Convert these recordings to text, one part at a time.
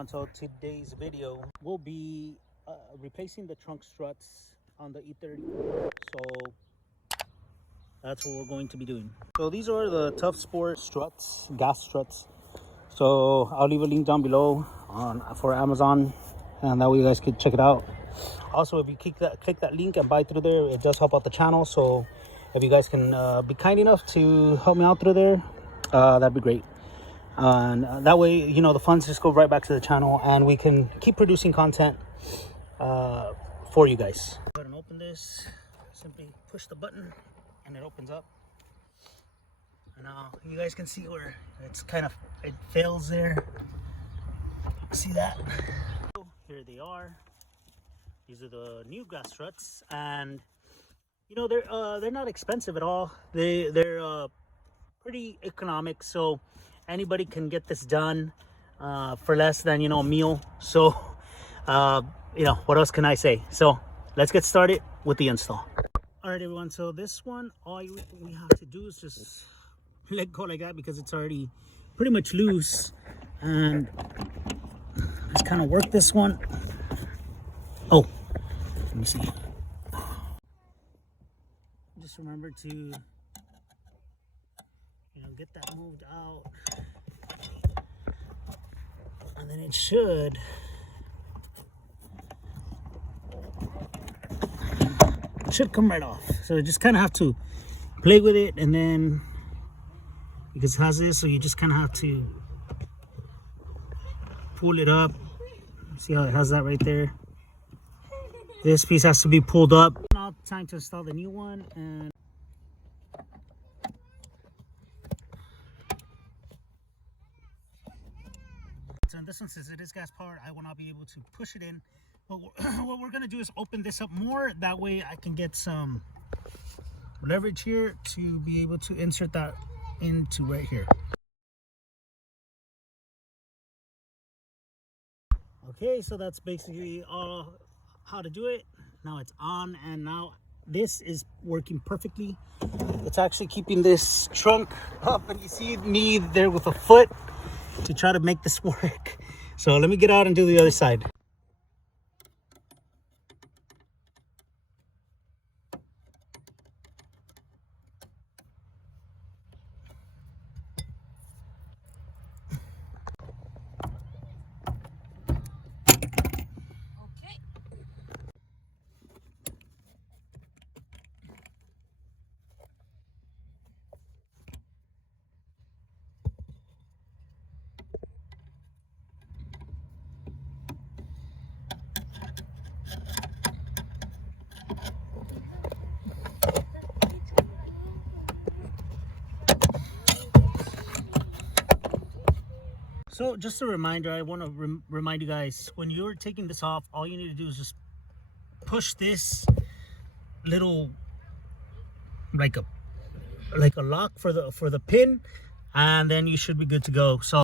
everyone. So today's video will be replacing the trunk struts on the e34. So that's what we're going to be doing. So these are the Tough Sport struts, gas struts. So I'll leave a link down below for Amazon, and that way you guys can check it out. Also, if you click that link and buy through there, it does help out the channel. So if you guys can be kind enough to help me out through there, that'd be great. And that way, you know, the funds just go right back to the channel and we can keep producing content for you guys. Go ahead and open this. Simply push the button and it opens up. And now you guys can see where it's it fails there. See that? Here they are. These are the new gas struts, and you know, they're not expensive at all. They're pretty economic, so anybody can get this done for less than, you know, a meal. So you know, what else can I say? So let's get started with the install. All right, everyone, so this one, all we have to do is just let go like that, because it's already pretty much loose. And let's kind of work this one. Oh, let me see. Just remember to, you know, get that moved out, and then it should come right off. So you just kind of have to play with it, and then because it has this, so you just kind of have to pull it up. See how it has that right there? This piece has to be pulled up. Now time to install the new one. And so in this one, since it is gas powered, I will not be able to push it in. But what we're gonna do is open this up more. That way I can get some leverage here to be able to insert that into right here. Okay, so that's basically all how to do it. Now it's on, and now this is working perfectly. It's actually keeping this trunk up, and you see me there with a foot to try to make this work. So let me get out and do the other side. So just a reminder, I want to remind you guys, when you're taking this off, all you need to do is just push this little like a lock for the pin, and then you should be good to go. So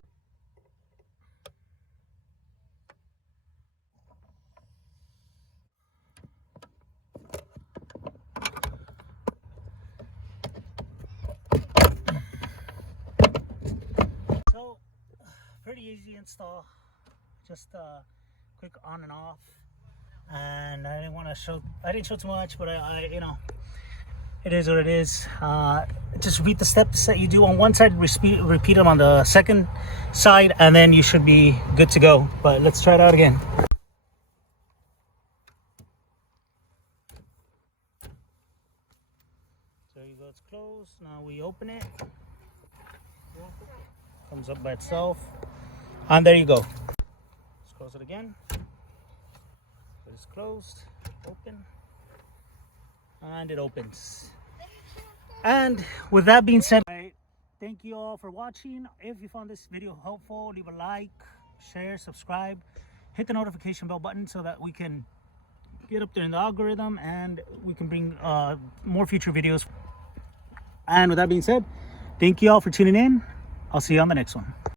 pretty easy install, just quick on and off. And I didn't show too much, but I you know, it is what it is. Just repeat the steps that you do on one side, repeat them on the second side, and then you should be good to go. But let's try it out again. So you go, it's closed. Now we open it. Comes up by itself. And there you go. Let's close it again. It is closed, open, and it opens. And with that being said, thank you all for watching. If you found this video helpful, leave a like, share, subscribe, hit the notification bell button so that we can get up there in the algorithm and we can bring more future videos. And with that being said, thank you all for tuning in. I'll see you on the next one.